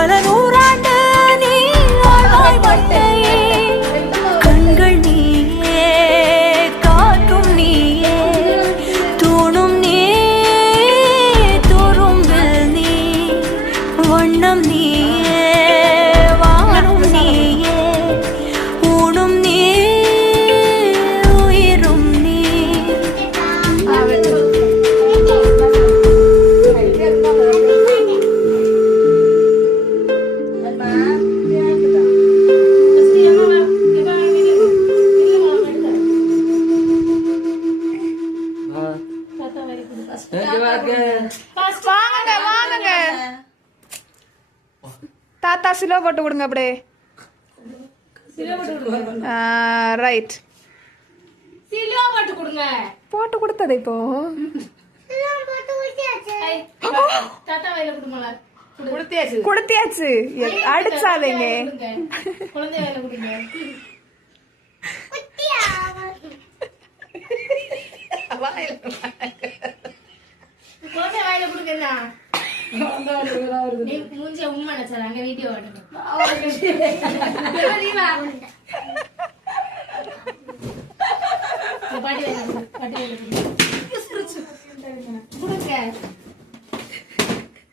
பல நூறாண்டு நீ ஆழ்வாய் மட்டையே கண்கள் நீயே காற்றும் நீயே தூணும் நீ துரும்பில் நீ வண்ணம் நீயே வானும் நீயே ஊனும் நீ உயிரும் நீ வாங்க தாத்தா சிலுவை போட்டு கொடுங்க அப்படியே ரைட் போட்டு கொடுத்தது இப்போ கொடுத்தியாச்சு அடிச்சாதீங்க உண்மை வீடியோ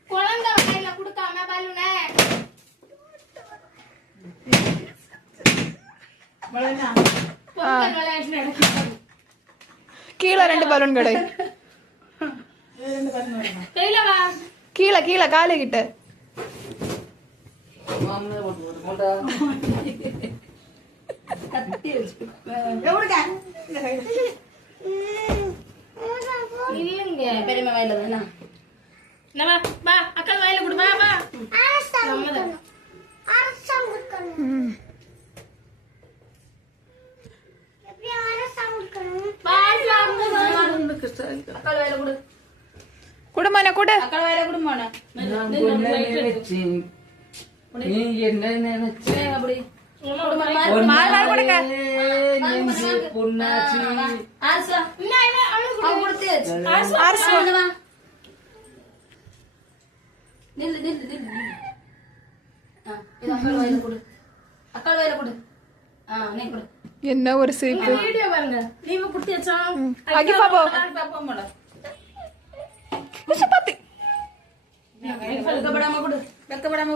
குழந்தை வாயில குடுக்காம பலூன கீழே 2 பலூன் கடை கீழே கீழே காலு கிட்ட இல்லைங்க பெரியம்மா வாயில தானே அக்கா வாயில கொடு வா குடுமான கூட அக்கா வாயில குடுமான நீ என்ன நினைச்ச அப்படி கொடுங்க பொண்ணாச்சு என்ன ஒரு சிரிப்பு பாருங்க நீங்க குடுத்தியாச்சா அகி பாப்போ வெக்கப்படாம கொடு வெக்கப்படாம